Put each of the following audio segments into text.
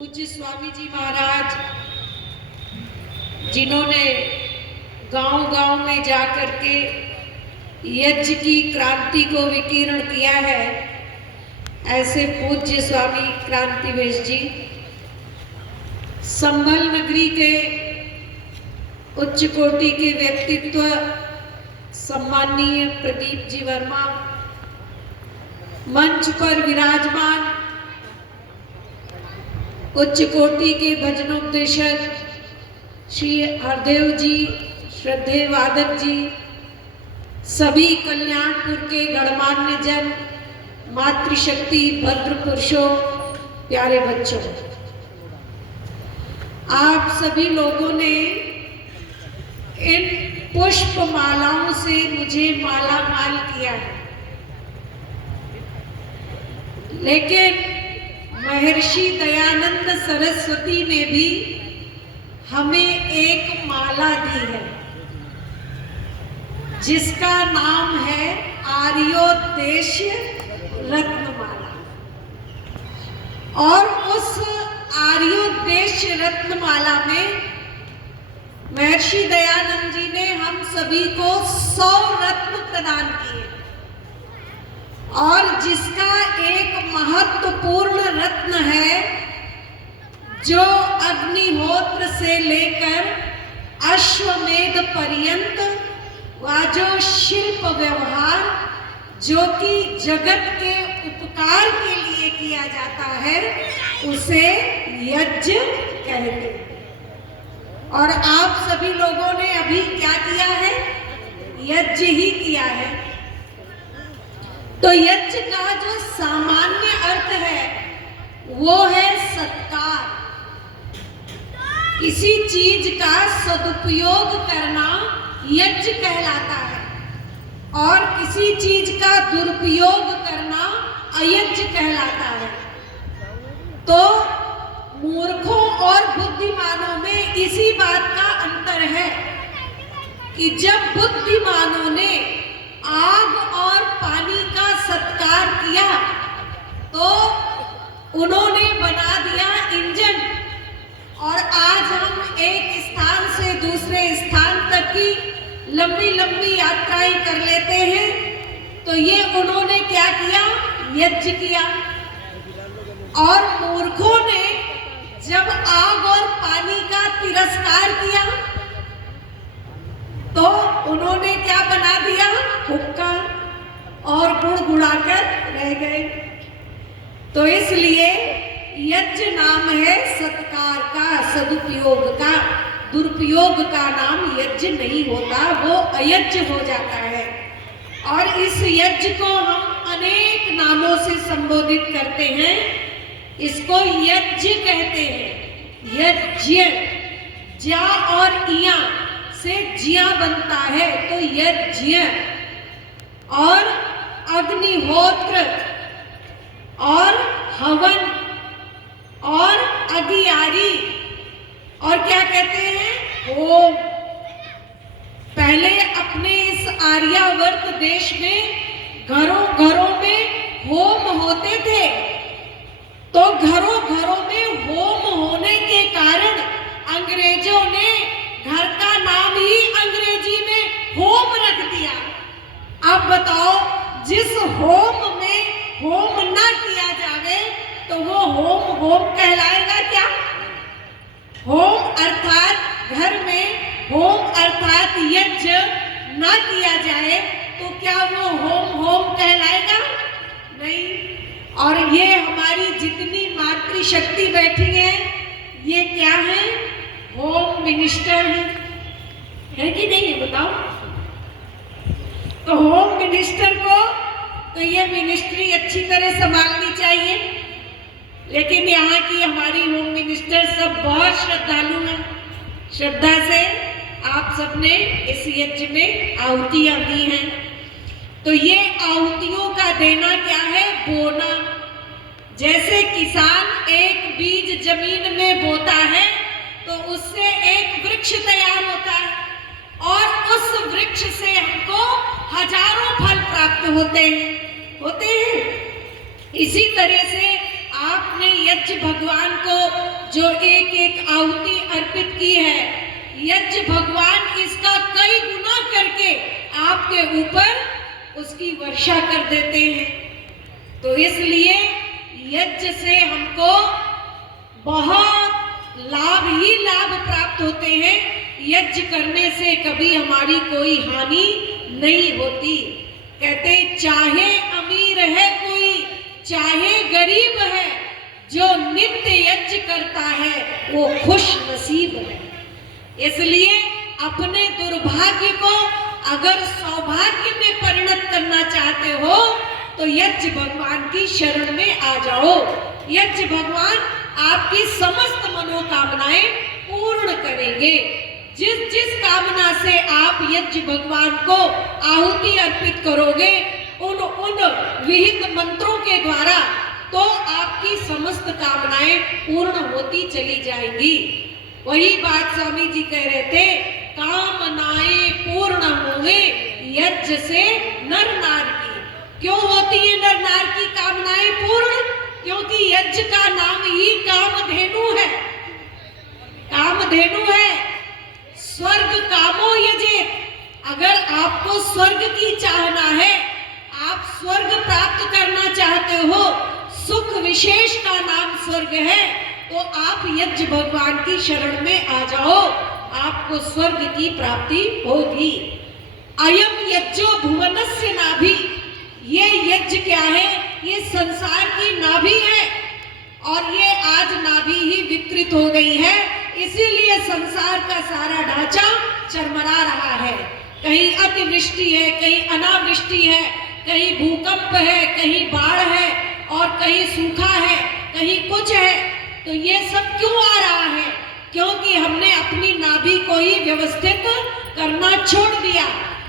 पूज्य स्वामी जी महाराज जिन्होंने गांव-गांव में जाकर के यज्ञ की क्रांति को विकीर्ण किया है, ऐसे पूज्य स्वामी क्रांतिवेश जी संभल नगरी के उच्च कोटि के व्यक्तित्व सम्माननीय प्रदीप जी वर्मा मंच पर विराजमान उच्च कोटि के भजनोपदेशक श्री हरदेव जी, श्रद्धेय वादक जी, सभी कल्याणपुर के गणमान्य जन, मातृशक्ति, भद्र पुरुषों, प्यारे बच्चों, आप सभी लोगों ने इन पुष्प मालाओं से मुझे माला माल किया है, लेकिन महर्षि दयानंद सरस्वती ने भी हमें एक माला दी है जिसका नाम है आर्योद्देश्य रत्नमाला। और उस आर्योद्देश्य रत्नमाला में महर्षि दयानंद जी ने हम सभी को 100 रत्न प्रदान किए और जिसका एक महत्वपूर्ण रत्न है जो अग्निहोत्र से लेकर अश्वमेध पर्यंत व जो शिल्प व्यवहार जो कि जगत के उपकार के लिए किया जाता है उसे यज्ञ कहते हैं। और आप सभी लोगों ने अभी क्या किया है? यज्ञ ही किया है। तो यज्ञ का जो सामान्य अर्थ है वो है सत्कार, किसी चीज का सदुपयोग करना यज्ञ कहलाता है और किसी चीज का दुरुपयोग करना अयज्ञ कहलाता है। तो मूर्खों और बुद्धिमानों में इसी बात का अंतर है कि जब बुद्धिमानों ने आग और पानी का सत्कार किया तो उन्होंने बना दिया इंजन और आज हम एक स्थान से दूसरे स्थान तक की लंबी लंबी यात्राएं कर लेते हैं। तो ये उन्होंने क्या किया? यज्ञ किया। और मूर्खों ने जब आग और पानी का तिरस्कार किया तो उन्होंने क्या बना दिया? हुक्का और गुड़गुड़ाकर रह गए। तो इसलिए यज्ञ नाम है सत्कार का, सदुपयोग का। दुरुपयोग का नाम यज्ञ नहीं होता, वो अयज्ञ हो जाता है। और इस यज्ञ को हम अनेक नामों से संबोधित करते हैं। इसको यज्ञ कहते हैं। यज्ञ, ज्या और इया से जिया बनता है तो यज्ञ। और अग्निहोत्र और हवन और अगियारी और क्या कहते हैं? होम। पहले अपने इस आर्यावर्त देश में घरों घरों में होम होते थे। तो घरों घरों में होम होने के कारण अंग्रेजों ने घर का नाम ही अंग्रेजी में होम रख दिया। अब बताओ, जिस होम में होम ना किया जावे तो वो होम होम कहलाएगा क्या? होम अर्थात घर में होम अर्थात यज्ञ ना किया जाए तो क्या वो होम होम कहलाएगा? नहीं। और ये हमारी जितनी मातृशक्ति बैठी है ये क्या है? होम मिनिस्टर है कि नहीं है? बताओ। तो होम मिनिस्टर को तो ये मिनिस्ट्री अच्छी तरह संभालनी चाहिए, लेकिन यहाँ की हमारी होम मिनिस्टर सब बहुत श्रद्धालु हैं। श्रद्धा से आप सबने इस यज्ञ में आहुतियां दी हैं। तो ये आहुतियों का देना क्या है? बोना। जैसे किसान एक बीज जमीन में बोता है तो उससे एक वृक्ष तैयार होता है और उस वृक्ष से हमको हजारों फल प्राप्त होते हैं। इसी तरह से आपने यज्ञ भगवान को जो एक एक आहुति अर्पित की है, यज्ञ भगवान इसका कई गुना करके आपके ऊपर उसकी वर्षा कर देते हैं। तो इसलिए यज्ञ से हमको बहुत लाभ ही लाभ प्राप्त होते हैं। यज्ञ करने से कभी हमारी कोई हानि नहीं होती। कहते चाहे अमीर है कोई, चाहे गरीब है, जो नित्य यज्ञ करता है वो खुश नसीब है। इसलिए अपने दुर्भाग्य को अगर सौभाग्य में परिणत करना चाहते हो तो यज्ञ भगवान की शरण में आ जाओ। यज्ञ भगवान आपकी समस्त मनोकामनाएं पूर्ण करेंगे। जिस जिस कामना से आप यज्ञ भगवान को आहुति अर्पित करोगे उन विहित मंत्रों के द्वारा तो आपकी समस्त कामनाएं पूर्ण होती चली जाएंगी। वही बात स्वामी जी कह रहे थे, कामनाएं पूर्ण होंगे यज्ञ से नर नार की। क्यों होती है नर नार की कामनाएं पूर्ण? क्योंकि यज्ञ का नाम ही कामधेनु है। कामधेनु है, स्वर्ग कामो यजे। अगर आपको स्वर्ग की चाहना है, आप स्वर्ग प्राप्त करना चाहते हो, सुख विशेष का नाम स्वर्ग है, तो आप यज्ञ भगवान की शरण में आ जाओ, आपको स्वर्ग की प्राप्ति होगी। अयम यज्ञो भुवनस्य नाभि। ये यज्ञ क्या है? ये संसार की नाभि है और ये आज नाभि ही विकृत हो गई है, इसीलिए संसार का सारा ढांचा चरमरा रहा है। कहीं अतिवृष्टि है, कहीं अनावृष्टि है, कहीं भूकंप है, कहीं बाढ़ है और कहीं सूखा है, कहीं कुछ है। तो ये सब क्यों आ रहा है? क्योंकि हमने अपनी नाभि को ही व्यवस्थित करना छोड़ दिया।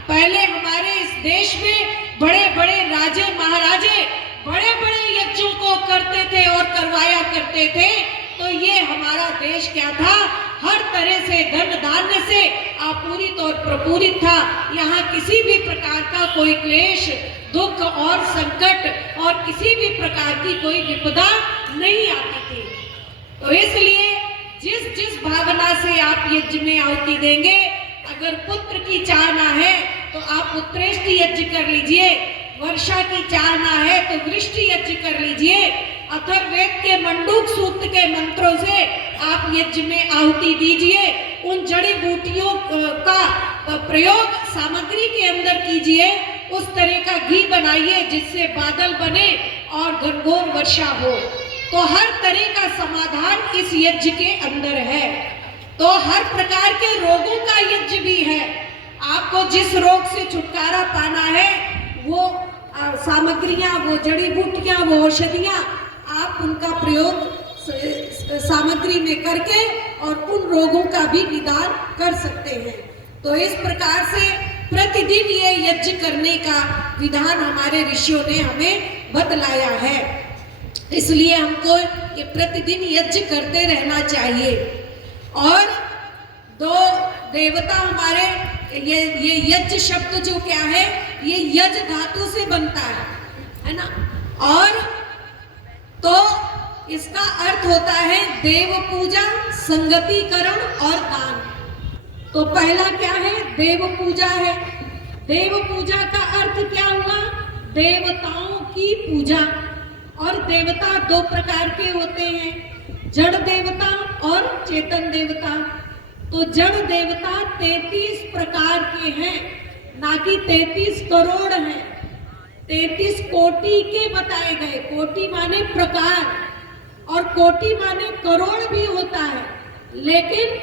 पहले हमारे इस देश में बड़े बड़े राजे महाराजे बड़े बड़े यज्ञों को करते थे और करवाया करते थे। तो ये हमारा देश क्या था? हर तरह से धन धान्य से आपूरित और प्रपूरित था। यहाँ किसी भी प्रकार का कोई क्लेश, दुख और संकट और किसी भी प्रकार की कोई विपदा नहीं आती थी। तो इसलिए जिस जिस भावना से आप यज्ञ में आहुति देंगे, अगर पुत्र की चाहना है तो आप पुत्रेष्टि यज्ञ कर लीजिए, वर्षा की चाहना है तो वृष्टि यज्ञ कर लीजिए, अथर्ववेद के मंडूक सूक्त के मंत्रों से आप यज्ञ में आहुति दीजिए, उन जड़ी बूटियों का प्रयोग सामग्री के अंदर कीजिए, उस तरह का घी बनाइए जिससे बादल बने और घनघोर वर्षा हो। तो हर तरह का समाधान इस यज्ञ के अंदर है। तो हर प्रकार के रोगों का यज्ञ भी है। आपको जिस रोग से छुटकारा पाना है, वो सामग्रियां, वो जड़ी बूटियां, वो औषधियां, आप उनका प्रयोग सामग्री में करके और उन रोगों का भी निदान कर सकते हैं। तो इस प्रकार से प्रतिदिन ये यज्ञ करने का विधान हमारे ऋषियों ने हमें बतलाया है। इसलिए हमको ये प्रतिदिन यज्ञ करते रहना चाहिए। और दो देवता हमारे, ये यज्ञ शब्द जो क्या है, ये यज धातु से बनता है ना। और तो इसका अर्थ होता है देव पूजा, संगतिकरण और दान। तो पहला क्या है? देव पूजा है। देव पूजा का अर्थ क्या हुआ? देवताओं की पूजा। और देवता दो प्रकार के होते हैं, जड़ देवता और चेतन देवता। तो जड़ देवता 33 प्रकार के हैं, ना कि 33 करोड़ हैं। 33 कोटि के बताए गए। कोटि माने प्रकार और कोटि माने करोड़ भी होता है, लेकिन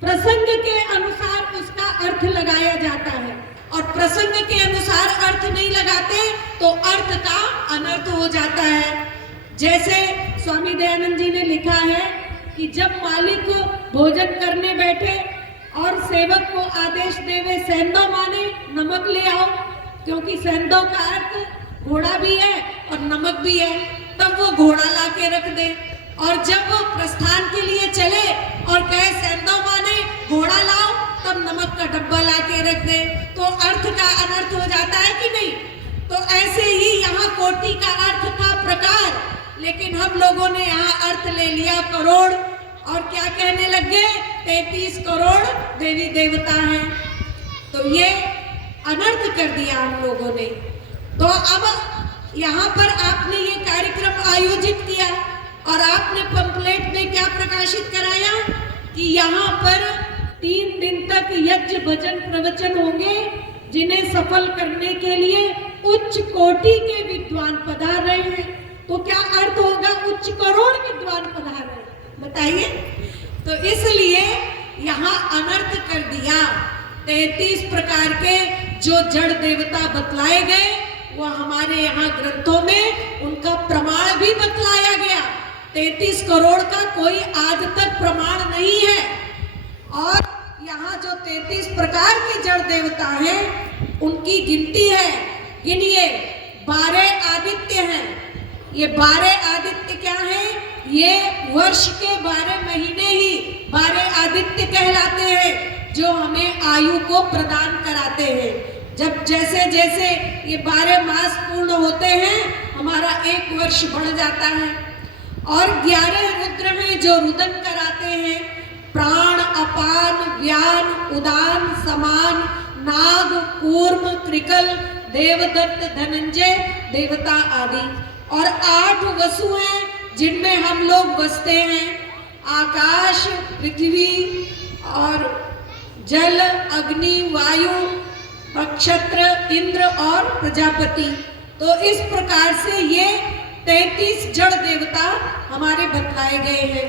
प्रसंग के अनुसार उसका अर्थ लगाया जाता है। और प्रसंग के अनुसार अर्थ नहीं लगाते तो अर्थ का अनर्थ हो जाता है। जैसे स्वामी दयानंद जी ने लिखा है कि जब मालिक भोजन करने बैठे और सेवक को आदेश देवे सेंधो माने नमक ले आओ, क्योंकि सेंधो का अर्थ घोड़ा भी है और नमक भी है, तब वो घोड़ा ला के रख दे। और जब वो प्रस्थान के लिए चले और कहे सेंधो माने घोड़ा लाओ, तब नमक का डब्बा ला के रख दे, तो अर्थ का अनर्थ हो जाता है कि नहीं। तो ऐसे ही यहाँ कोटि का अर्थ था प्रकार लेकिन हम लोगों ने यहाँ अर्थ ले लिया करोड़, और क्या कहने लग गए 33 करोड़ देवी देवता हैं। तो ये अनर्थ कर दिया हम लोगों ने। तो अब यहाँ पर आपने ये कार्यक्रम आयोजित किया और आपने पंपलेट में क्या प्रकाशित कराया कि यहाँ पर 3 दिन तक यज्ञ भजन प्रवचन होंगे, जिन्हें सफल करने के लिए उच्च कोटि के विद्वान पधार रहे हैं। तो क्या अर्थ होगा उच्च करोड़ विद्वान पधार रहे हैं, बताइए। तो इसलिए यहाँ अनर्थ कर दिया। 33 प्रकार के जो जड़ देवता बतलाए गए वो हमारे यहाँ ग्रंथों में उनका प्रमाण भी बतलाया गया। 33 करोड़ का कोई आज तक प्रमाण नहीं है। और यहाँ जो 33 प्रकार के जड़ देवता हैं उनकी गिनती है, गिनिए 12 आदित्य हैं। ये 12 आदित्य क्या हैं? ये वर्ष के 12 महीने ही 12 आदित्य कहलाते हैं, जो हमें आयु को प्रदान कराते हैं। जब जैसे जैसे ये 12 मास पूर्ण होते हैं हमारा 1 वर्ष बढ़ जाता है। और 11 रुद्र हैं जो रुदन कराते हैं, प्राण, अपान, व्यान, उदान, समान, नाग, कूर्म, त्रिकल, देवदत्त, धनंजय देवता आदि। और 8 वसु हैं जिनमें हम लोग बसते हैं, आकाश, पृथ्वी और जल, अग्नि, वायु, नक्षत्र, इंद्र और प्रजापति। तो इस प्रकार से ये 33 जड़ देवता हमारे बतलाए गए हैं।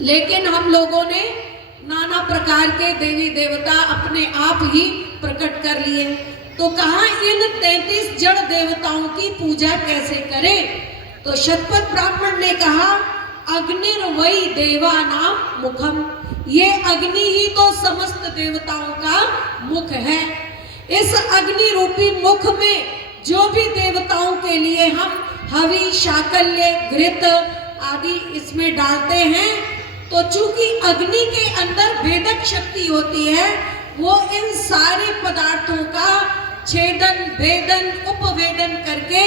लेकिन हम लोगों ने नाना प्रकार के देवी देवता अपने आप ही प्रकट कर लिए। तो कहा इन 33 जड़ देवताओं की पूजा कैसे करें? तो शतपथ ब्राह्मण ने कहा अग्निर्वै देवानां मुखम, ये अग्नि ही तो समस्त देवताओं का मुख है। इस अग्नि रूपी मुख में जो भी देवताओं के लिए हम हवि, शाकल्य, घृत आदि इसमें डालते हैं, तो चूंकि अग्नि के अंदर भेदक शक्ति होती है, वो इन सारे पदार्थों का छेदन, भेदन, उपवेदन करके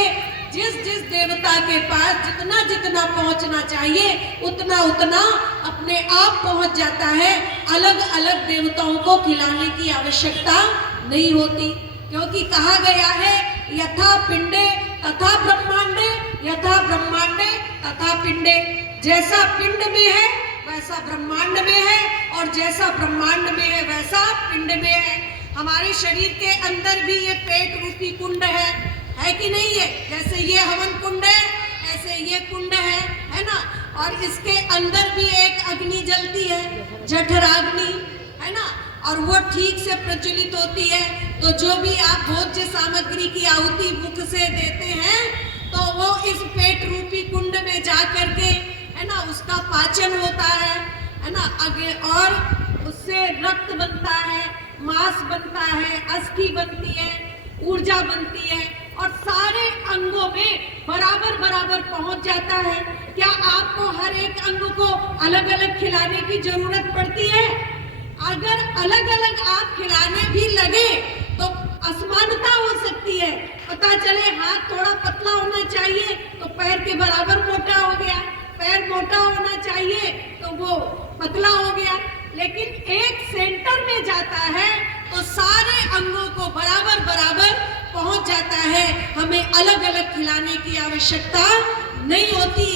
जिस जिस देवता के पास जितना जितना पहुंचना चाहिए उतना उतना अपने आप पहुंच जाता है। अलग अलग देवताओं को खिलाने की आवश्यकता नहीं होती, क्योंकि कहा गया है यथा पिंडे तथा ब्रह्मांडे, यथा ब्रह्मांडे तथा पिंडे। जैसा पिंड में है वैसा ब्रह्मांड में है, और जैसा ब्रह्मांड में है वैसा पिंड में है। हमारे शरीर के अंदर भी ये पेट रूपी कुंड है कि नहीं है? जैसे ये हवन कुंड है ऐसे ये कुंड है ना। और इसके अंदर भी एक अग्नि जलती है, जठराग्नि, है ना। और वो ठीक से प्रज्वलित होती है। तो जो भी आप भोज्य सामग्री की आहुति मुख से देते हैं तो वो इस पेट रूपी कुंड में जा करके, है ना, उसका पाचन होता है ना। आगे और उससे रक्त बनता है, मांस बनता है, अस्थि बनती है, ऊर्जा बनती है, और सारे अंगों में बराबर बराबर पहुंच जाता है। क्या आपको हर एक अंग को अलग अलग खिलाने की जरूरत पड़ती है? अगर अलग अलग आप खिलाने भी लगे तो असमानता हो सकती है। पता चले हाथ थोड़ा पतला होना चाहिए तो पैर के बराबर मोटा हो गया, पैर मोटा होना चाहिए तो वो पतला हो गया। लेकिन एक सेंटर में जाता है तो सारे अंगों को बराबर बराबर पहुंच जाता है, हमें अलग अलग खिलाने की आवश्यकता नहीं होती।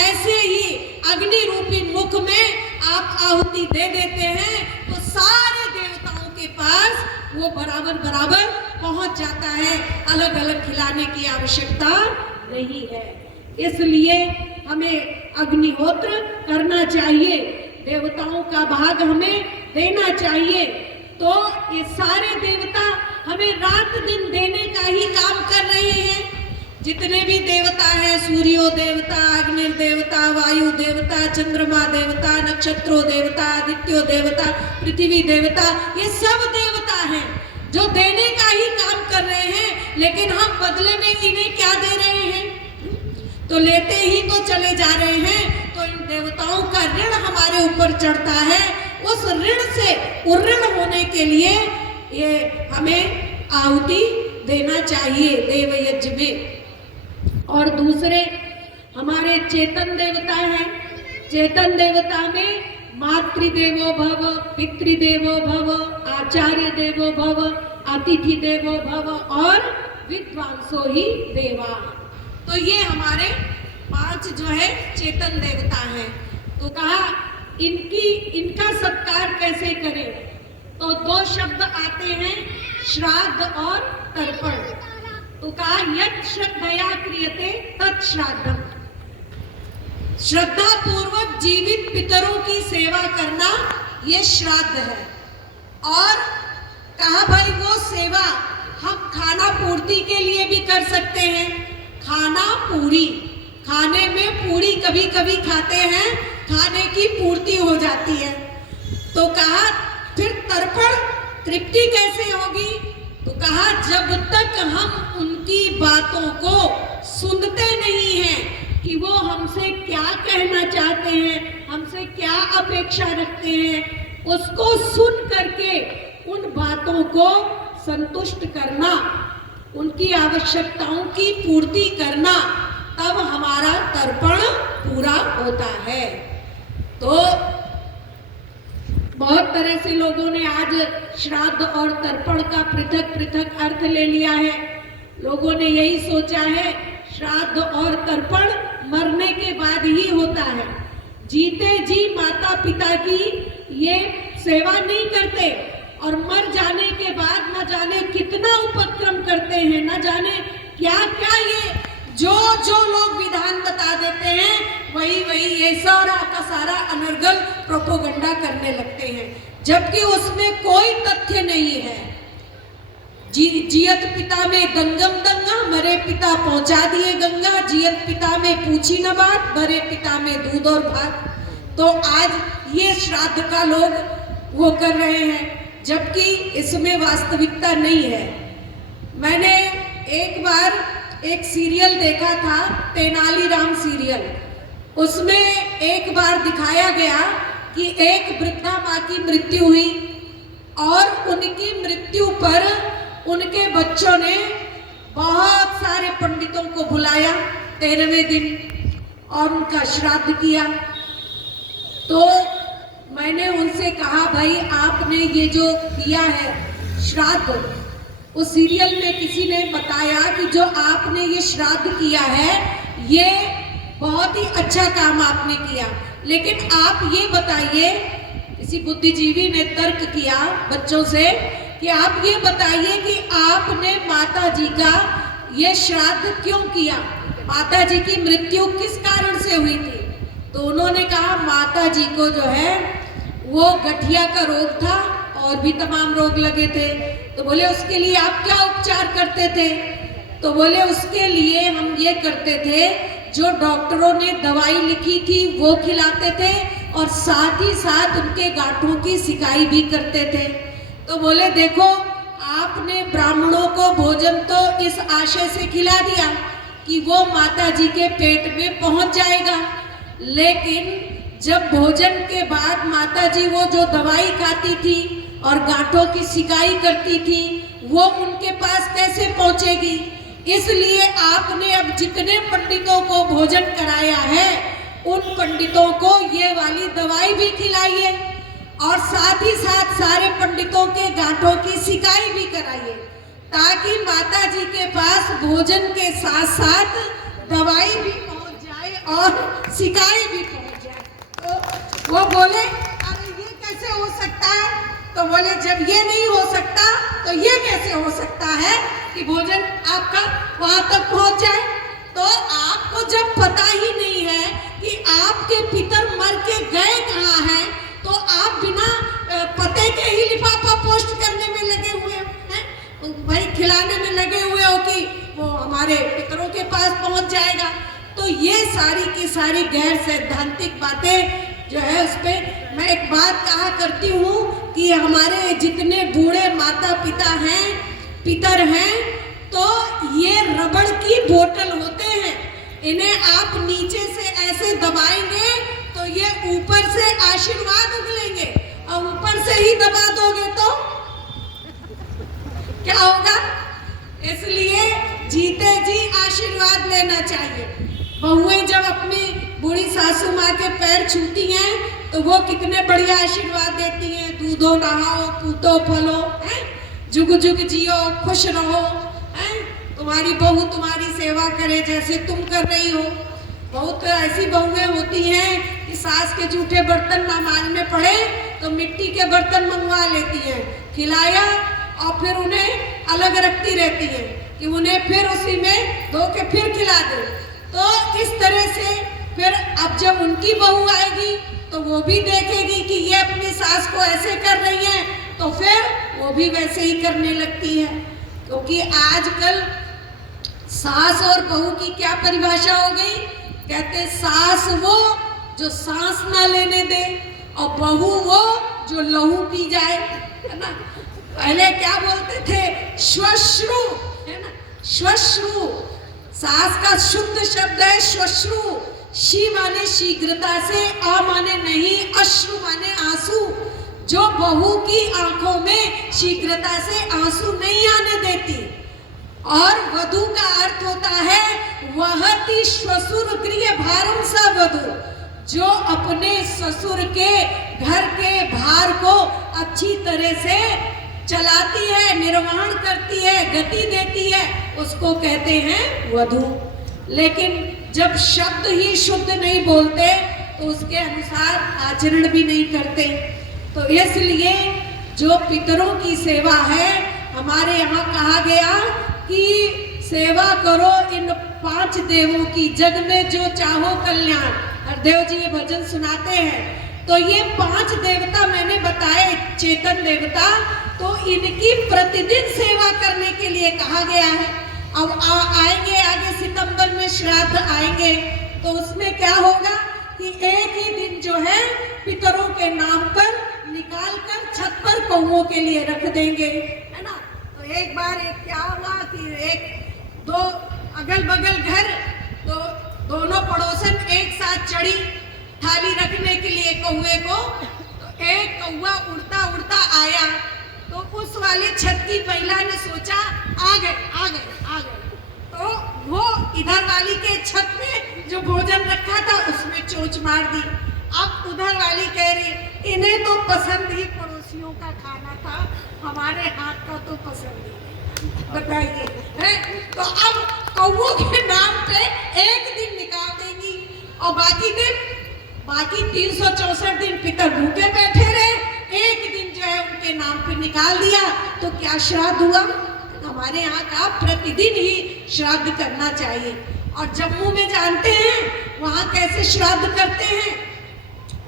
ऐसे ही अग्नि रूपी मुख में आप आहुति दे देते हैं तो सारे देवताओं के पास वो बराबर बराबर पहुंच जाता है, अलग अलग खिलाने की आवश्यकता नहीं है। इसलिए हमें अग्निहोत्र करना चाहिए, देवताओं का भाग हमें देना चाहिए। तो ये सारे देवता हमें रात दिन देने का ही काम कर रहे हैं। जितने भी देवता हैं, सूर्यो देवता, अग्नि देवता, वायु देवता, चंद्रमा देवता, नक्षत्रों देवता, आदित्यो देवता, पृथ्वी देवता, ये सब देवता हैं जो देने का ही काम कर रहे हैं। लेकिन हम बदले में इन्हें क्या दे रहे हैं? तो लेते ही तो चले जा रहे हैं। तो इन देवताओं का ऋण हमारे ऊपर चढ़ता है। उस ऋण से उऋण होने के लिए ये हमें आहुति देना चाहिए देव यज्ञ में। और दूसरे हमारे चेतन देवता हैं। चेतन देवता में मातृदेवो भव, पितृदेवो भव, आचार्य देवो भव, अतिथि देवो भव और विद्वांसो ही देवा। तो ये हमारे 5 जो है चेतन देवता हैं। तो कहा इनका सत्कार कैसे करें? तो 2 शब्द आते हैं, श्राद्ध और तर्पण। तो कहा यत् श्रद्धया क्रियते तत् श्राद्धम। श्रद्धा पूर्वक जीवित पितरों की सेवा करना ये श्राद्ध है। और कहा भाई वो सेवा हम खाना पूर्ति के लिए भी कर सकते हैं। खाना पूरी, खाने में पूरी कभी कभी खाते हैं, खाने की पूर्ति हो जाती है। तो कहा फिर तर्पण तृप्ति कैसे होगी? तो कहा जब तक हम उनकी बातों को सुनते नहीं हैं कि वो हमसे क्या कहना चाहते हैं, हमसे क्या अपेक्षा रखते हैं, उसको सुन करके उन बातों को संतुष्ट करना, उनकी आवश्यकताओं की पूर्ति करना, तब हमारा तर्पण पूरा होता है। तो बहुत तरह से लोगों ने आज श्राद्ध और तर्पण का पृथक पृथक अर्थ ले लिया है। लोगों ने यही सोचा है श्राद्ध और तर्पण मरने के बाद ही होता है। जीते जी माता पिता की ये सेवा नहीं करते और मर जाने के बाद न जाने कितना उपक्रम करते हैं, न जाने क्या क्या ये जो लोग विधान बता देते हैं वही ये सारा का सारा अनर्गल प्रोपोगंडा करने लगते हैं, जबकि उसमें कोई तथ्य नहीं है। जियत पिता में दंगम दंगा, मरे पिता पहुंचा दिए गंगा। जियत पिता में पूछी न बात, मरे पिता में दूध और भात। तो आज ये श्राद्ध का लोग वो कर रहे हैं, जबकि इसमें वास्तविकता नहीं है। मैंने एक बार एक सीरियल देखा था, तेनालीराम सीरियल। उसमें एक बार दिखाया गया कि एक वृद्धा माँ की मृत्यु हुई और उनकी मृत्यु पर उनके बच्चों ने बहुत सारे पंडितों को बुलाया 13वें दिन और उनका श्राद्ध किया। तो मैंने उनसे कहा भाई आपने ये जो किया है श्राद्ध, उस सीरियल में किसी ने बताया कि जो आपने ये श्राद्ध किया है ये बहुत ही अच्छा काम आपने किया, लेकिन आप ये बताइए, किसी बुद्धिजीवी ने तर्क किया बच्चों से कि आप ये बताइए कि आपने माता जी का ये श्राद्ध क्यों किया, माता जी की मृत्यु किस कारण से हुई थी? तो उन्होंने कहा माता जी को जो है वो गठिया का रोग था और भी तमाम रोग लगे थे। तो बोले उसके लिए आप क्या उपचार करते थे? तो बोले उसके लिए हम ये करते थे, जो डॉक्टरों ने दवाई लिखी थी वो खिलाते थे और साथ ही साथ उनके गांठों की सिकाई भी करते थे। तो बोले देखो आपने ब्राह्मणों को भोजन तो इस आशय से खिला दिया कि वो माता जी के पेट में पहुंच जाएगा, लेकिन जब भोजन के बाद माता जी वो जो दवाई खाती थी और गांठों की सिकाई करती थी वो उनके पास कैसे पहुंचेगी? इसलिए आपने अब जितने पंडितों को भोजन कराया है उन पंडितों को ये वाली दवाई भी खिलाइए और साथ ही साथ सारे पंडितों के गांठों की सिकाई भी कराइए, ताकि माता जी के पास भोजन के साथ साथ दवाई भी पहुंच जाए और सिकाई भी पहुंच जाए। तो वो बोले अरे ये कैसे हो सकता है? तो बोले जब ये नहीं हो सकता तो ये कैसे हो सकता है कि भोजन आपका वहां तक पहुंच जाए? तो आपको जब पता ही नहीं है कि आपके पितर मर के गए कहाँ हैं, तो आप बिना पते के ही लिफाफा पोस्ट करने में लगे हुए हैं, भाई खिलाने में लगे हुए हो कि वो हमारे पितरों के पास पहुंच जाएगा। तो ये सारी की सारी गैर सैद्धांतिक बातें जो है उस पर मैं एक बात कहा करती हूँ कि हमारे जितने बूढ़े माता पिता हैं, पितर हैं, तो ये रबड़ की बोतल होते हैं, इन्हें आप नीचे से ऐसे दबाएंगे तो ये ऊपर से आशीर्वाद उगलेंगे और ऊपर से ही दबा दोगे तो क्या होगा? इसलिए जीते जी आशीर्वाद लेना चाहिए। बहुएं जब अपनी बूढ़ी सासू माँ के पैर छूती हैं तो वो कितने बढ़िया आशीर्वाद देती हैं, दूधो नहाओ, पूतो फलो, जुग जुग जियो, खुश रहो, तुम्हारी बहू तुम्हारी सेवा करे जैसे तुम कर रही हो। बहुत ऐसी बहुएं होती हैं कि सास के जूठे बर्तन ना मांजने पड़े तो मिट्टी के बर्तन मंगवा लेती हैं, खिलाया और फिर उन्हें अलग रखती रहती हैं कि उन्हें फिर उसी में धो के फिर खिला दे। तो इस तरह से फिर अब जब उनकी बहू आएगी तो वो भी देखेगी कि ये अपनी सास को ऐसे कर रही है, तो फिर वो भी वैसे ही करने लगती है। क्योंकि आजकल सास और बहू की क्या परिभाषा हो गई, कहते सास वो जो सांस ना लेने दे और बहू वो जो लहू पी जाए, है ना। पहले क्या बोलते थे, श्वश्रु, है ना, श्वश्रु। सास का शुद्ध शब्द है श्वश्रु। शी माने शीघ्रता से, आ माने नहीं, अश्रु माने आंसू। जो बहू की आंखों में शीघ्रता से आंसू नहीं आने देती। और वधू का अर्थ होता है वहति श्वशुर गृह भारम सा वधू, जो अपने ससुर के घर के भार को अच्छी तरह से चलाती है, निर्वहन करती है, गति देती है, उसको कहते हैं वधू। लेकिन जब शब्द ही शुद्ध नहीं बोलते तो उसके अनुसार आचरण भी नहीं करते। तो इसलिए जो पितरों की सेवा है, हमारे यहाँ कहा गया कि सेवा करो इन 5 देवों की, जग में जो चाहो कल्याण। हरदेव जी ये भजन सुनाते हैं। तो ये 5 देवता मैंने बताए, चेतन देवता, तो इनकी प्रतिदिन सेवा करने के लिए कहा गया है। अब आएंगे आगे सितंबर में श्राद्ध आएंगे, तो उसमें क्या होगा कि एक ही दिन जो है पितरों के नाम पर निकाल कर छत पर कौओं के लिए रख देंगे, है ना। तो एक बार एक क्या हुआ कि एक दो अगल बगल घर, तो दोनों पड़ोसन एक साथ चढ़ी थाली रखने के लिए कौवे को। तो एक कौवा उड़ता उड़ता आया, तो उस वाली छत की महिला ने सोचा आ गए आ गए आ गए, तो वो इधर वाली के छत में जो भोजन रखा था उसमें चोंच मार दी। अब उधर वाली कह रही इन्हें तो पसंद ही पड़ोसियों का खाना था, हमारे हाथ का तो पसंद ही नहीं, बताइए, है। तो अब कौवों के नाम पे एक दिन निकाल देंगी और बाकी 364 दिन पितर भूखे बैठे रहे, एक दिन जो है उनके नाम पे निकाल दिया, तो क्या श्राद्ध हुआ। हमारे यहाँ का प्रतिदिन ही श्राद्ध करना चाहिए। और जम्मू में जानते हैं वहाँ कैसे श्राद्ध करते हैं,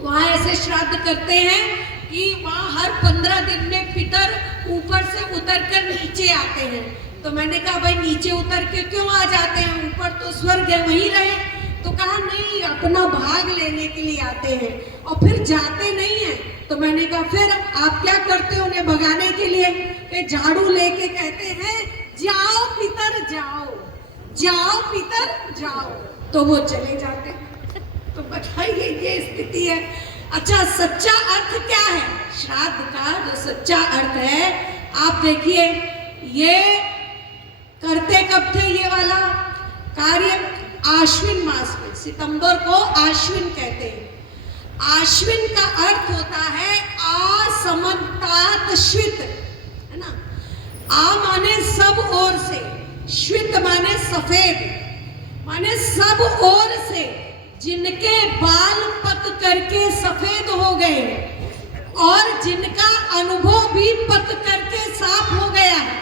वहाँ ऐसे श्राद्ध करते हैं कि वहाँ हर 15 दिन में पितर ऊपर से उतर कर नीचे आते हैं। तो मैंने कहा भाई नीचे उतर के क्यों आ जाते हैं, ऊपर तो स्वर्ग है, वहीं रहे। तो कहा नहीं, अपना भाग लेने के लिए आते हैं और फिर जाते नहीं हैं। तो मैंने कहा फिर आप क्या करते हो उन्हें भगाने के लिए, कि झाड़ू लेके कहते हैं जाओ पितर जाओ, जाओ पितर जाओ, तो वो चले जाते हैं। तो बताइए ये स्थिति है। अच्छा, सच्चा अर्थ क्या है श्राद्ध का? जो सच्चा अर्थ है, आप देखिए, ये करते कब थे ये वाला कार्य? आश्विन मास में, सितंबर को आश्विन कहते हैं। आश्विन का अर्थ होता है असमन्तात श्वित, है ना। आ माने सब ओर से, श्वित माने सफेद, माने सब ओर से जिनके बाल पक करके सफेद हो गए और जिनका अनुभव भी पक करके साफ हो गया है,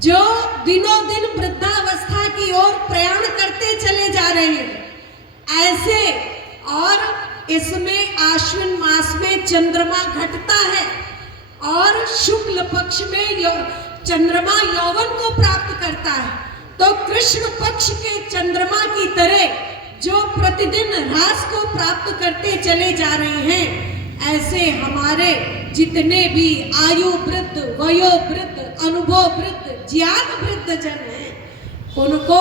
जो दिनों दिन वृद्धावस्था की ओर प्रयाण करते चले जा रहे हैं, ऐसे। और इसमें आश्विन मास में चंद्रमा घटता है और शुक्ल पक्ष में चंद्रमा यौवन को प्राप्त करता है। तो कृष्ण पक्ष के चंद्रमा की तरह जो प्रतिदिन ह्रास को प्राप्त करते चले जा रहे हैं, ऐसे हमारे जितने भी आयु वृद्ध, वयो वृद्ध, अनुभव वृद्ध, ज्ञान वृद्ध जन हैं, उनको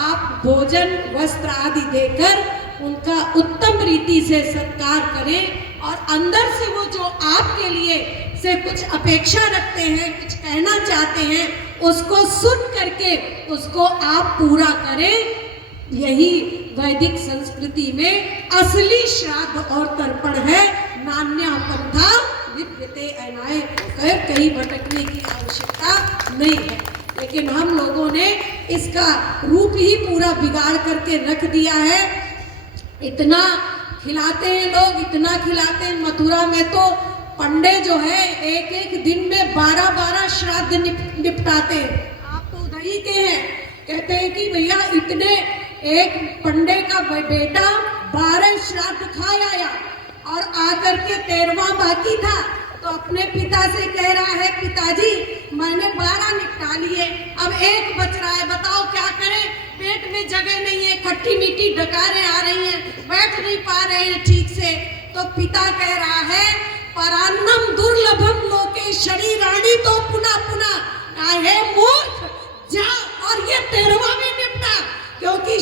आप भोजन वस्त्र आदि देकर उनका उत्तम रीति से सत्कार करें। और अंदर से वो जो आपके लिए से कुछ अपेक्षा रखते हैं, कुछ कहना चाहते हैं, उसको सुन करके उसको आप पूरा करें। यही वैदिक संस्कृति में असली श्राद्ध और तर्पण है। नान्या पंथा विद्यते अनाय, कहीं भटकने की आवश्यकता नहीं है। लेकिन हम लोगों ने इसका रूप ही पूरा बिगाड़ करके रख दिया है। इतना खिलाते हैं लोग, इतना खिलाते हैं। मथुरा में तो पंडे जो है एक एक दिन में 12-12 श्राद्ध निपटाते हैं। आप तो उधर ही के हैं, कहते हैं कि भैया इतने, एक पंडे का बेटा 12 श्राद्ध खा आया और आकर के 13वां बाकी था, तो अपने पिता से कह रहा है, पिताजी मैंने 12 निपटा लिए, अब एक बच रहा है, बताओ क्या करें। पेट में जगह नहीं है, खट्टी मीठी डकारें आ रही हैं, बैठ नहीं पा रहे हैं ठीक से। तो पिता कह रहा है, परान्नम दुर्लभम लोके शरीराणि तो पुनः पुनः, काहे मूर्ख जा और ये 13वां में निपटा, क्योंकि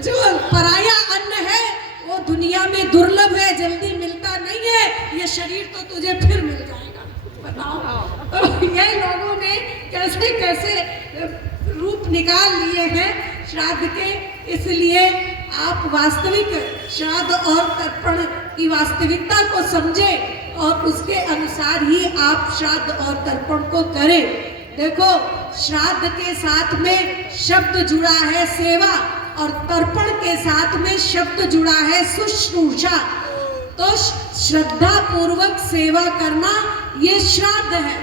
जो पराया अन्न है वो दुनिया में दुर्लभ है, जल्दी मिलता नहीं है। ये शरीर तो तुझे फिर मिल जाएगा, बताओ। तो ये लोगों ने कैसे कैसे रूप निकाल लिए हैं श्राद्ध के। इसलिए आप वास्तविक श्राद्ध और तर्पण की वास्तविकता को समझें और उसके अनुसार ही आप श्राद्ध और तर्पण को करें। देखो, श्राद्ध के साथ में शब्द जुड़ा है सेवा, और तर्पण के साथ में शब्द जुड़ा है शुश्रूषा। तो श्रद्धा पूर्वक सेवा करना ये श्राद्ध है।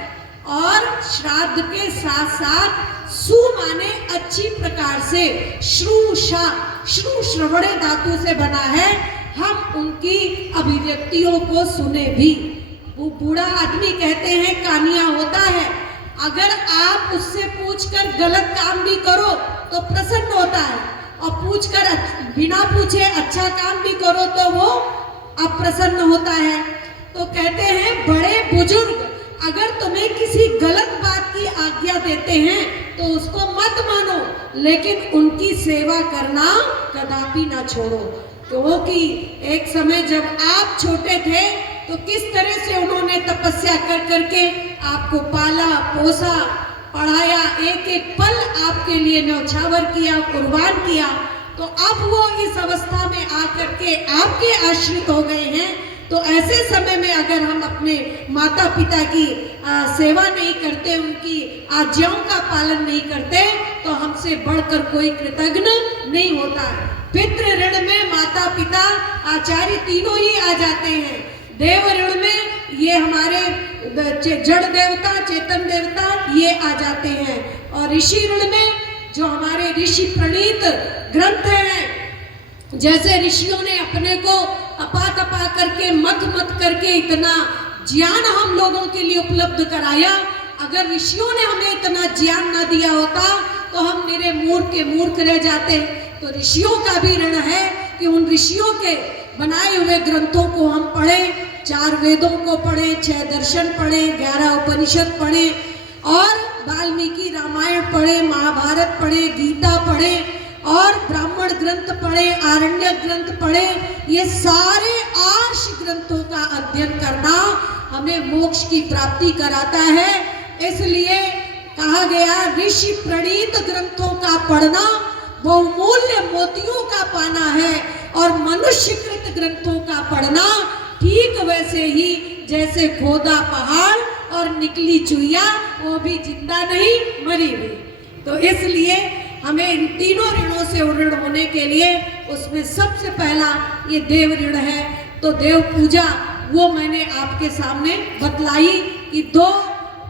और श्राद्ध के साथ साथ सु माने अच्छी प्रकार से, श्रूषा, श्रु श्रवणे धातु से बना है, हम उनकी अभिव्यक्तियों को सुने भी। वो बूढ़ा आदमी कहते हैं कानिया होता है, अगर आप उससे पूछकर गलत काम भी करो तो प्रसन्न होता है, और पूछकर बिना पूछे अच्छा काम भी करो तो वो अप्रसन्न होता है। तो कहते हैं बड़े बुजुर्ग अगर तुम्हें किसी गलत बात की आज्ञा देते हैं तो उसको मत मानो, लेकिन उनकी सेवा करना कदापि ना छोड़ो। क्योंकि एक समय जब आप छोटे थे तो किस तरह से उन्होंने तपस्या कर करके आपको पाला पोसा पढ़ाया, एक एक पल आपके लिए न्यौछावर किया, कुर्बान किया। तो अब वो इस अवस्था में आकर के आपके आश्रित हो गए हैं। तो ऐसे समय में अगर हम अपने माता पिता की सेवा नहीं करते, उनकी आज्ञाओं का पालन नहीं करते, तो हमसे बढ़कर कोई कृतज्ञ नहीं होता है। पितृ ऋण में माता पिता आचार्य तीनों ही आ जाते हैं। देव ऋण में ये हमारे जड़ देवता चेतन देवता ये आ जाते हैं। और ऋषि ऋण में जो हमारे ऋषि प्रणीत ग्रंथ हैं, जैसे ऋषियों ने अपने को तपा करके मत करके इतना ज्ञान हम लोगों के लिए उपलब्ध कराया। अगर ऋषियों ने हमें इतना ज्ञान न दिया होता तो हम निरे मूर्ख के मूर्ख रह जाते। तो ऋषियों का भी ऋण है कि उन ऋषियों के बनाए हुए ग्रंथों को हम पढ़ें, 4 वेदों को पढ़ें, 6 दर्शन पढ़ें, 11 उपनिषद पढ़ें और वाल्मीकि रामायण पढ़ें, महाभारत पढ़ें, गीता पढ़ें और ब्राह्मण ग्रंथ पढ़ें, आरण्य ग्रंथ पढ़ें। ये सारे आर्ष ग्रंथों का अध्ययन करना हमें मोक्ष की प्राप्ति कराता है। इसलिए कहा गया ऋषि प्रणीत ग्रंथों का पढ़ना बहुमूल्य मोतियों का पाना है, और मनुष्यकृत ग्रंथों का पढ़ना ठीक वैसे ही जैसे खोदा पहाड़ और निकली चुहिया, वो भी जिंदा नहीं मरी हुई। तो इसलिए हमें इन तीनों ऋणों से ऋण होने के लिए उसमें सबसे पहला ये देव ऋण है। तो देव पूजा वो मैंने आपके सामने बतलाई कि 2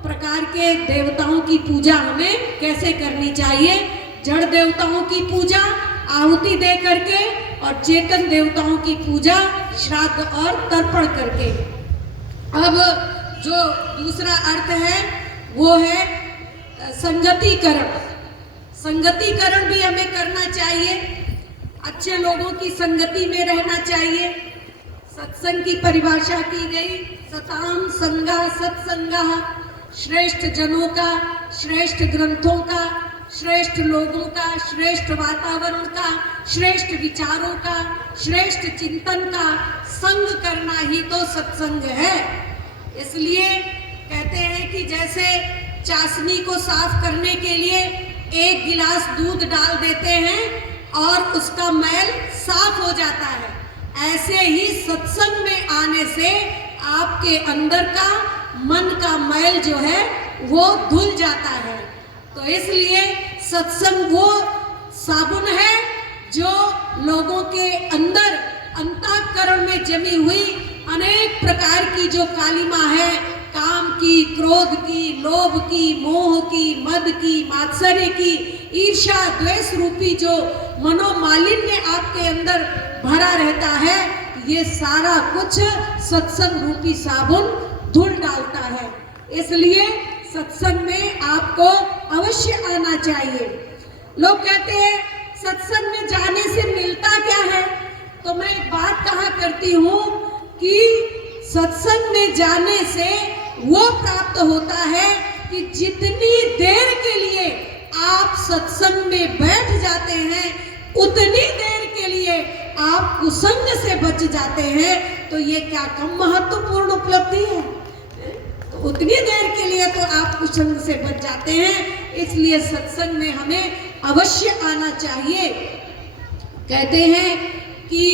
प्रकार के देवताओं की पूजा हमें कैसे करनी चाहिए। जड़ देवताओं की पूजा आहुति दे करके और चेतन देवताओं की पूजा श्राद्ध और तर्पण करके। अब जो दूसरा अर्थ है वो है संगतिकरण। संगतिकरण भी हमें करना चाहिए, अच्छे लोगों की संगति में रहना चाहिए। सत्संग की परिभाषा की गई, सताम संगा सत्संगा, श्रेष्ठ जनों का, श्रेष्ठ ग्रंथों का, श्रेष्ठ लोगों का, श्रेष्ठ वातावरण का, श्रेष्ठ विचारों का, श्रेष्ठ चिंतन का संग करना ही तो सत्संग है। इसलिए कहते हैं कि जैसे चाशनी को साफ करने के लिए 1 गिलास दूध डाल देते हैं और उसका मैल साफ हो जाता है। ऐसे ही सत्संग में आने से आपके अंदर का मन का मैल जो है वो धुल जाता है। तो इसलिए सत्संग वो साबुन है जो लोगों के अंदर अंतःकरण में जमी हुई अनेक प्रकार की जो कालिमा है, काम की, क्रोध की, लोभ की, मोह की, मद की, मात्सर्य की, ईर्ष्या, द्वेष रूपी जो मनोमालिन्य आपके अंदर भरा रहता है, ये सारा कुछ सत्संग रूपी साबुन धुल डालता है। इसलिए सत्संग में आपको अवश्य आना चाहिए। लोग कहते हैं सत्संग में जाने से मिलता क्या है, तो मैं एक बात कहा करती हूँ कि सत्संग में जाने से वो प्राप्त होता है कि जितनी देर के लिए आप सत्संग में बैठ जाते हैं, उतनी देर के लिए आप कुसंग से बच जाते हैं। तो ये क्या कम महत्वपूर्ण उपलब्धि है? तो उतनी देर के लिए तो आप कुसंग से बच जाते हैं। इसलिए सत्संग में हमें अवश्य आना चाहिए। कहते हैं कि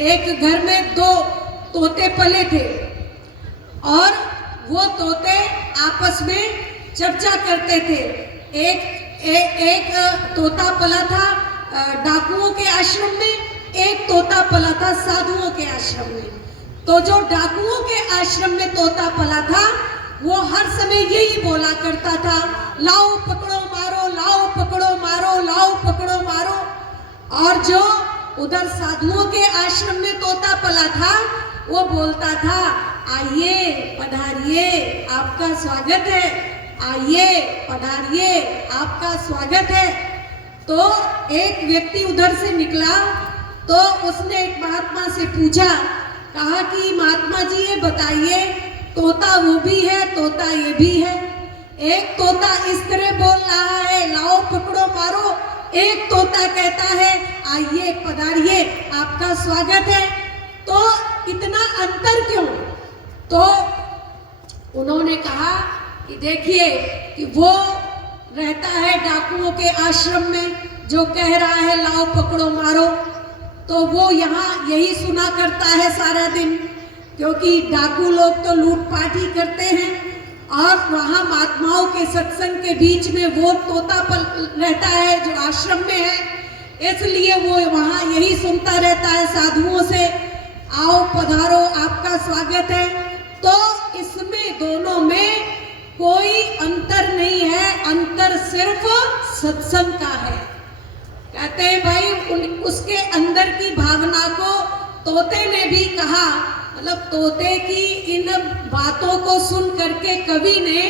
एक घर में दो तोते पले थे और वो तोते आपस में चर्चा करते थे। एक तोता पला था डाकुओं के आश्रम में, एक तोता पला था साधुओं के आश्रम में। तो जो डाकुओं के आश्रम में तोता पला था वो हर समय यही बोला करता था, लाओ पकड़ो मारो, लाओ पकड़ो मारो, लाओ पकड़ो मारो। और जो उधर साधुओं के आश्रम में तोता पला था वो बोलता था, आइए पधारिए, आपका स्वागत है, आइए पधारिए, आपका स्वागत है। तो एक व्यक्ति उधर से निकला तो उसने एक महात्मा से पूछा, कहा कि महात्मा जी ये बताइए, तोता वो भी है, तोता ये भी है। एक तोता इस तरह बोल रहा है, लाओ पकड़ो मारो, एक तोता कहता है, आइए पधारिए, आपका स्वागत है। तो इतना अंतर क्यों? तो उन्होंने कहा कि देखिए कि वो रहता है डाकुओं के आश्रम में, जो कह रहा है लाओ पकड़ो मारो, तो वो यहाँ यही सुना करता है सारा दिन, क्योंकि डाकू लोग तो लूटपाट ही करते हैं। और वहाँ महात्माओं के सत्संग के बीच में वो तोता रहता है जो आश्रम में है, इसलिए वो वहाँ यही सुनता रहता है साधुओं से, आओ पधारो, आपका स्वागत है। तो इसमें दोनों में कोई अंतर नहीं है, अंतर सिर्फ सत्संग का है। कहते हैं भाई उसके अंदर की भावना को तोते ने भी कहा, मतलब तोते की इन बातों को सुन करके कवि ने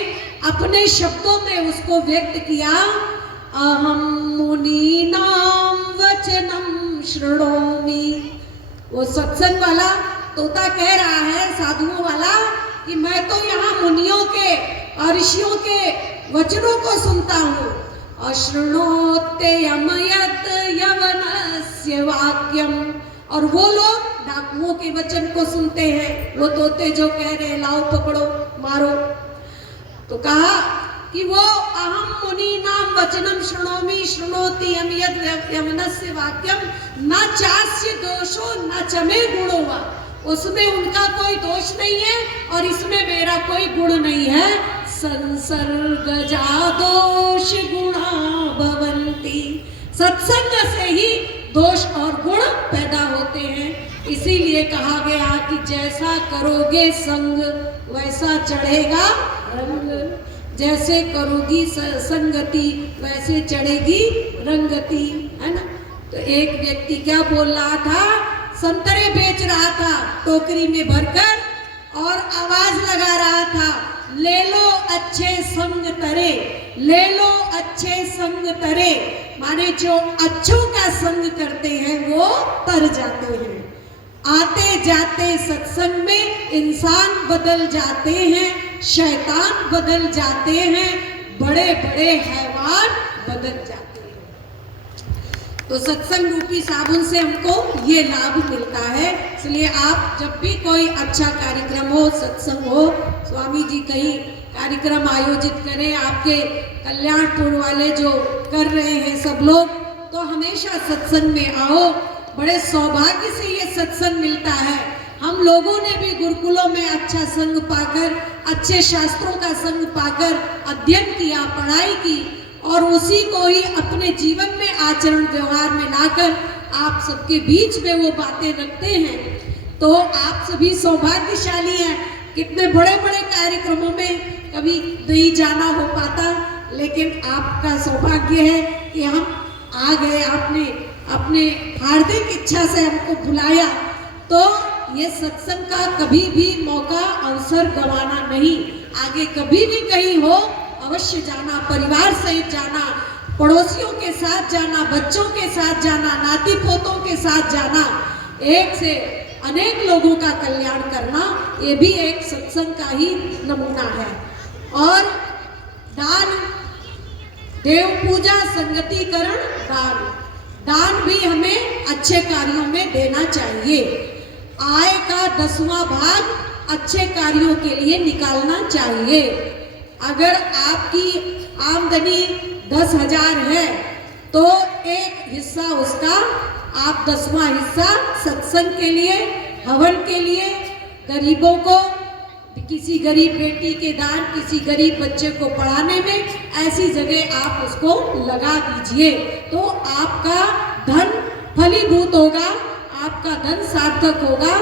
अपने शब्दों में उसको व्यक्त किया, अहम मुनीनाम वचनम शृणोमि। वो सत्संग वाला तोता कह रहा है, साधुओं वाला, कि मैं तो यहाँ मुनियों के और ऋषियों के वचनों को सुनता हूँ। अशृणोत्ययम यत् यवनस्य वाक्यम, और वो लोग डाकुओं के वचन को सुनते हैं, वो तोते जो कह रहे हैं लाओ पकड़ो मारो। तो कहा कि वो अहम मुनि नाम वचनम शृणोमि शृणोति यत् यवनस्य वाक्यम न चास्य दोषो न चमे गुणो वा। उसमें उनका कोई दोष नहीं है और इसमें मेरा कोई गुण नहीं है। संसर्गजा दोष गुणा भवन्ति, सत्संग से ही दोष और गुण पैदा होते हैं। इसीलिए कहा गया कि जैसा करोगे संग वैसा चढ़ेगा रंग, जैसे करोगी संगति वैसे चढ़ेगी रंगति, है ना। तो एक व्यक्ति क्या बोल रहा था, संतरे बेच रहा था टोकरी में भरकर और आवाज लगा रहा था, ले लो अच्छे संग तरे, ले लो अच्छे संग तरे। माने जो अच्छों का संग करते हैं वो तर जाते हैं। आते जाते सत्संग में इंसान बदल जाते हैं, शैतान बदल जाते हैं, बड़े बड़े हैवान बदल जाते हैं। तो सत्संग रूपी साबुन से हमको ये लाभ मिलता है। इसलिए आप जब भी कोई अच्छा कार्यक्रम हो, सत्संग हो, स्वामी जी कहीं कार्यक्रम आयोजित करें, आपके कल्याणपुर वाले जो कर रहे हैं सब लोग, तो हमेशा सत्संग में आओ। बड़े सौभाग्य से ये सत्संग मिलता है। हम लोगों ने भी गुरुकुलों में अच्छा संग पाकर, अच्छे शास्त्रों का संग पाकर अध्ययन किया, पढ़ाई की, और उसी को ही अपने जीवन में आचरण व्यवहार में लाकर आप सबके बीच में वो बातें रखते हैं। तो आप सभी सौभाग्यशाली हैं। कितने बड़े बड़े कार्यक्रमों में कभी नहीं जाना हो पाता, लेकिन आपका सौभाग्य है कि हम आ गए। आपने अपने हार्दिक इच्छा से हमको बुलाया। तो ये सत्संग का कभी भी मौका अवसर गंवाना नहीं। आगे कभी भी कहीं हो अवश्य जाना, परिवार सहित जाना, पड़ोसियों के साथ जाना, बच्चों के साथ जाना, नाती पोतों के साथ जाना, एक से अनेक लोगों का कल्याण करना, ये भी एक सत्संग का ही नमूना है। और दान, देव पूजा, संगतिकरण, दान भी हमें अच्छे कार्यों में देना चाहिए। आय का 10वां भाग अच्छे कार्यों के लिए निकालना चाहिए। अगर आपकी आमदनी 10,000 है तो एक हिस्सा उसका आप 10वां हिस्सा सत्संग के लिए, हवन के लिए, गरीबों को, किसी गरीब बेटी के दान, किसी गरीब बच्चे को पढ़ाने में, ऐसी जगह आप उसको लगा दीजिए। तो आपका धन फलीभूत होगा, आपका धन सार्थक होगा,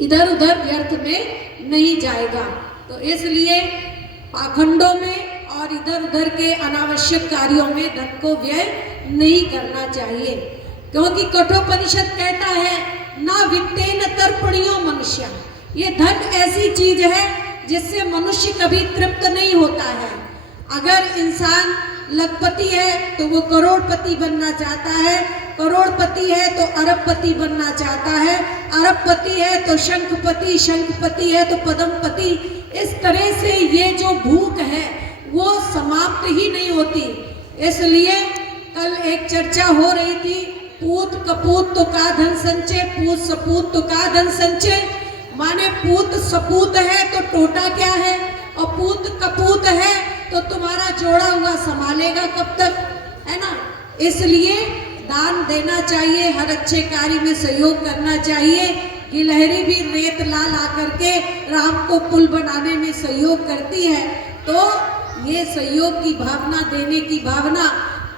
इधर उधर व्यर्थ में नहीं जाएगा। तो इसलिए पाखंडों में और इधर उधर के अनावश्यक कार्यों में धन को व्यय नहीं करना चाहिए, क्योंकि कठोपनिषद कहता है ना वित्तेन तर्पणीयो मनुष्य। ये धन ऐसी चीज है जिससे मनुष्य कभी तृप्त नहीं होता है। अगर इंसान लखपति है तो वो करोड़पति बनना चाहता है, करोड़पति है तो अरबपति बनना चाहता है, अरबपति है तो शंखपति, शंखपति है तो पद्मपति। इस तरह से ये जो भूख है वो समाप्त ही नहीं होती। इसलिए कल एक चर्चा हो रही थी, पूत कपूत तो का धन संचय, पूत सपूत तो का धन संचय। माने पूत सपूत है तो टोटा क्या है, और पूत कपूत है तो तुम्हारा जोड़ा हुआ संभालेगा कब तक, है ना। इसलिए दान देना चाहिए, हर अच्छे कार्य में सहयोग करना चाहिए। गिलहरी भी रेत ला करके राम को पुल बनाने में सहयोग करती है। तो ये सहयोग की भावना, देने की भावना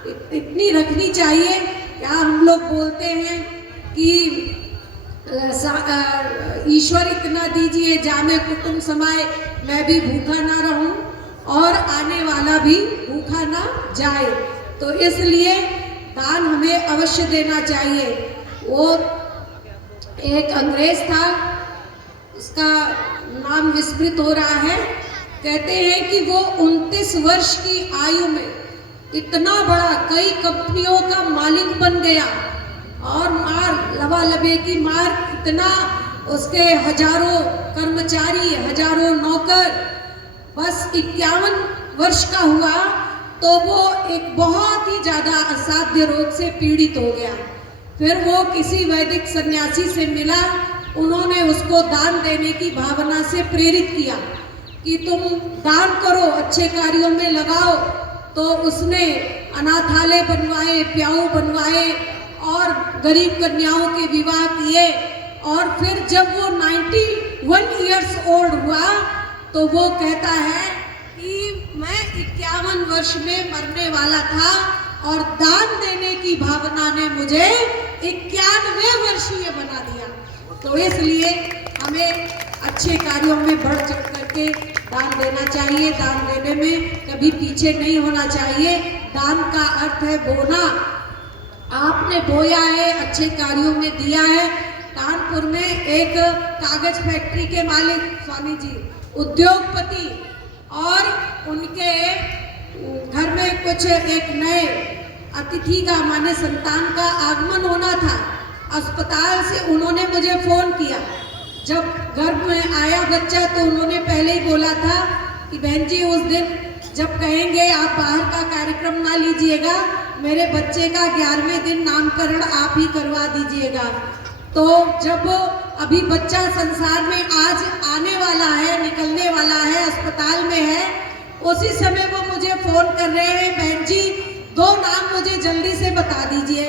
इतनी रखनी चाहिए। क्या हम लोग बोलते हैं कि ईश्वर इतना दीजिए जामे कुटुंब समाए, मैं भी भूखा ना रहूं और आने वाला भी भूखा ना जाए। तो इसलिए दान हमें अवश्य देना चाहिए। वो एक अंग्रेज था, उसका नाम विस्मृत हो रहा है। कहते हैं कि वो 29 वर्ष की आयु में इतना बड़ा कई कंपनियों का मालिक बन गया, और मार लबालबे की मार, इतना उसके हजारों कर्मचारी, हजारों नौकर। बस 51 वर्ष का हुआ तो वो एक बहुत ही ज्यादा असाध्य रोग से पीड़ित हो गया। फिर वो किसी वैदिक सन्यासी से मिला, उन्होंने उसको दान देने की भावना से प्रेरित किया कि तुम दान करो, अच्छे कार्यों में लगाओ। तो उसने अनाथालय बनवाए, प्याऊ बनवाए और गरीब कन्याओं के विवाह किए। और फिर जब वो 91 इयर्स ओल्ड हुआ तो वो कहता है कि मैं 51 वर्ष में मरने वाला था और दान देने की भावना ने मुझे 91 वर्षीय बना दिया। तो इसलिए हमें अच्छे कार्यों में बढ़ चढ़ करके दान देना चाहिए। दान देने में कभी पीछे नहीं होना चाहिए। दान का अर्थ है बोना। आपने बोया है, अच्छे कार्यों में दिया है। कानपुर में एक कागज फैक्ट्री के मालिक स्वामी जी उद्योगपति, और उनके घर में कुछ एक नए अतिथि का माने संतान का आगमन होना था। अस्पताल से उन्होंने मुझे फोन किया। जब घर में आया बच्चा तो उन्होंने पहले ही बोला था कि बहन जी उस दिन जब कहेंगे आप बाहर का कार्यक्रम ना लीजिएगा, मेरे बच्चे का 11वें दिन नामकरण आप ही करवा दीजिएगा। तो जब अभी बच्चा संसार में आज आने वाला है, निकलने वाला है, अस्पताल में है, उसी समय वो मुझे फोन कर रहे हैं, बहन जी 2 नाम मुझे जल्दी से बता दीजिए,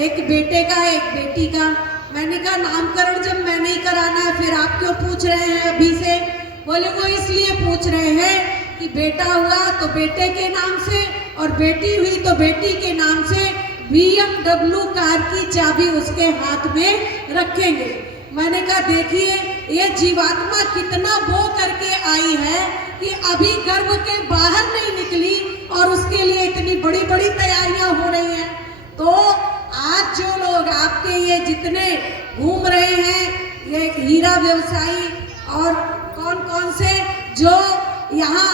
एक बेटे का एक बेटी का। मैंने कहा नामकरण जब मैं नहीं कराना है फिर आप क्यों पूछ रहे हैं अभी से? बोले वो इसलिए पूछ रहे हैं कि बेटा हुआ तो बेटे के नाम से और बेटी हुई तो बेटी के नाम से BMW कार की चाबी उसके हाथ में रखेंगे। मैंने कहा देखिए ये जीवात्मा कितना बो करके आई है कि अभी गर्भ के बाहर नहीं निकली और उसके लिए इतनी बड़ी बड़ी तैयारियां हो रही हैं। तो आज जो लोग आपके ये जितने घूम रहे हैं, ये हीरा व्यवसायी और कौन कौन से जो यहाँ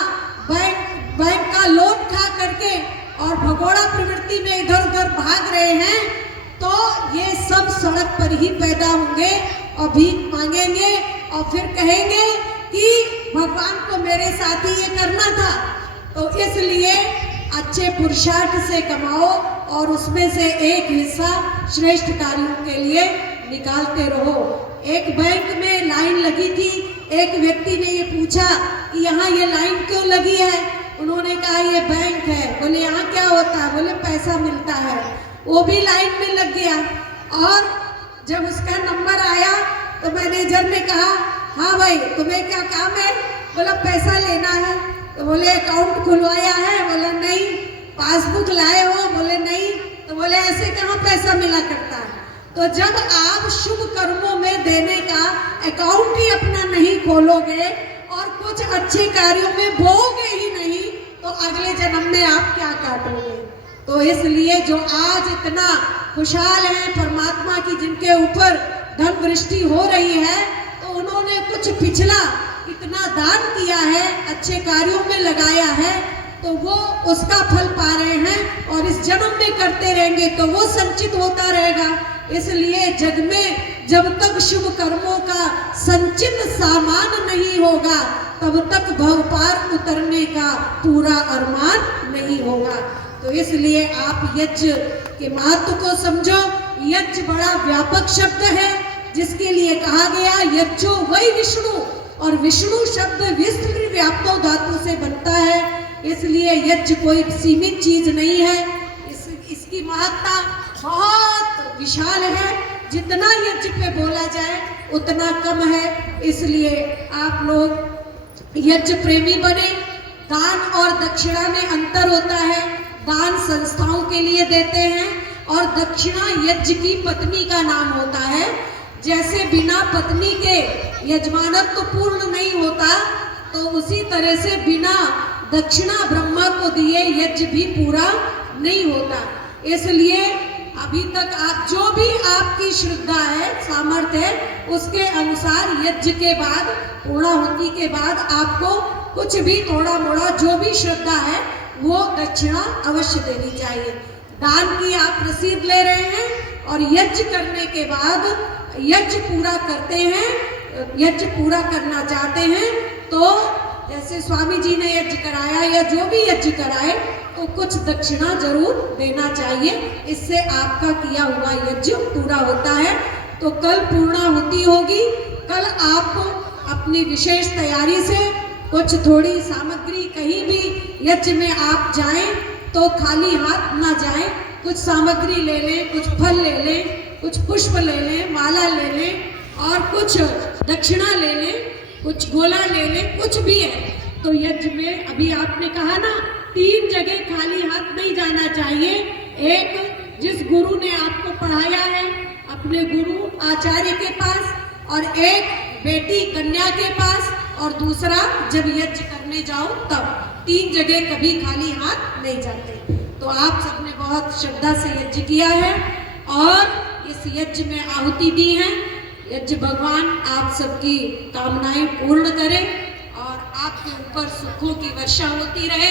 बैंक का लोन खा करके और भगोड़ा प्रवृत्ति में इधर उधर भाग रहे हैं, तो ये सब सड़क पर ही पैदा होंगे और भीख मांगेंगे और फिर कहेंगे कि भगवान को मेरे साथ ही ये करना था। तो इसलिए अच्छे पुरुषार्थ से कमाओ और उसमें से एक हिस्सा श्रेष्ठ कार्यों के लिए निकालते रहो। एक बैंक में लाइन लगी थी, एक व्यक्ति ने ये पूछा कि यहाँ ये लाइन क्यों लगी है? उन्होंने कहा ये बैंक है। बोले यहाँ क्या होता है? बोले पैसा मिलता है। वो भी लाइन में लग गया और जब उसका नंबर आया तो मैनेजर ने कहा हाँ भाई तुम्हें क्या काम है? बोला पैसा लेना है। तो बोले अकाउंट खुलवाया है? बोला नहीं। पासबुक लाए हो? बोले नहीं। तो बोले ऐसे कहाँ पैसा मिला करता है? तो जब आप शुभ कर्मों में देने का अकाउंट ही अपना नहीं खोलोगे और कुछ अच्छे कार्यों में बोओगे ही नहीं, तो अगले जन्म में आप क्या काटोगे? तो इसलिए जो आज इतना खुशहाल है परमात्मा की, जिनके ऊपर धन वृष्टि हो रही है, तो उन्होंने कुछ पिछला इतना दान किया है, अच्छे कार्यों में लगाया है, तो वो उसका फल पा रहे हैं और इस जन्म में करते रहेंगे तो वो संचित होता रहेगा। इसलिए जग में जब तक शुभ कर्मों का संचित सामान नहीं होगा तब तक भव पार उतरने का पूरा अरमान नहीं होगा। तो इसलिए आप यज्ञ के महत्व को समझो। यज्ञ बड़ा व्यापक शब्द है जिसके लिए कहा गया यज्ञो वही विष्णु, और विष्णु शब्द विस्तृत व्याप्तो धातु से बनता है। इसलिए यज्ञ कोई सीमित चीज नहीं है, इसकी महत्ता बहुत विशाल है। जितना यज्ञ पे बोला जाए उतना कम है। इसलिए आप लोग यज्ञ प्रेमी बने। दान और दक्षिणा में अंतर होता है। दान संस्थाओं के लिए देते हैं और दक्षिणा यज्ञ की पत्नी का नाम होता है। जैसे बिना पत्नी के यजमानत्व तो पूर्ण नहीं होता, तो उसी तरह से बिना दक्षिणा ब्रह्मा को दिए यज्ञ भी पूरा नहीं होता। इसलिए अभी तक आप जो भी आपकी श्रद्धा है, सामर्थ्य है, उसके अनुसार यज्ञ के बाद, पूर्णाहुति के बाद आपको कुछ भी थोड़ा मोड़ा जो भी श्रद्धा है वो दक्षिणा अवश्य देनी चाहिए। दान की आप रसीद ले रहे हैं और यज्ञ करने के बाद यज्ञ पूरा करते हैं, यज्ञ पूरा करना चाहते हैं, तो जैसे स्वामी जी ने यज्ञ कराया या जो भी यज्ञ कराए तो कुछ दक्षिणा जरूर देना चाहिए। इससे आपका किया हुआ यज्ञ पूरा होता है। तो कल पूर्णाहुति होगी। कल आप अपनी विशेष तैयारी से कुछ थोड़ी सामग्री, कहीं भी यज्ञ में आप जाएं तो खाली हाथ ना जाएं। कुछ सामग्री ले लें, कुछ फल ले लें, कुछ पुष्प ले लें, माला ले लें और कुछ दक्षिणा ले लें, कुछ गोला ले लें, कुछ भी है। तो यज्ञ में अभी आपने कहा ना 3 जगह खाली हाथ नहीं जाना चाहिए। एक, जिस गुरु ने आपको पढ़ाया है अपने गुरु आचार्य के पास, और एक बेटी कन्या के पास, और दूसरा जब यज्ञ करने जाओ तब। 3 जगह कभी खाली हाथ नहीं जाते। तो आप सबने बहुत श्रद्धा से यज्ञ किया है और इस यज्ञ में आहुति दी है। यज्ञ भगवान आप सबकी कामनाएं पूर्ण करें और आपके ऊपर सुखों की वर्षा होती रहे।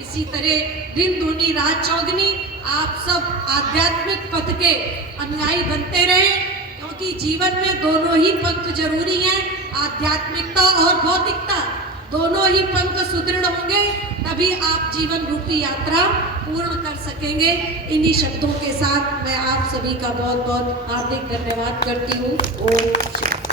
इसी तरह दिन दूनी रात चौगनी आप सब आध्यात्मिक पथ के अनुयायी बनते रहें, क्योंकि जीवन में दोनों ही पंख जरूरी हैं। आध्यात्मिकता और भौतिकता दोनों ही पंख सुदृढ़ होंगे, तभी आप जीवन रूपी यात्रा पूर्ण कर सकेंगे। इन्हीं शब्दों के साथ मैं आप सभी का बहुत बहुत हार्दिक धन्यवाद करती हूँ। ओम शांति।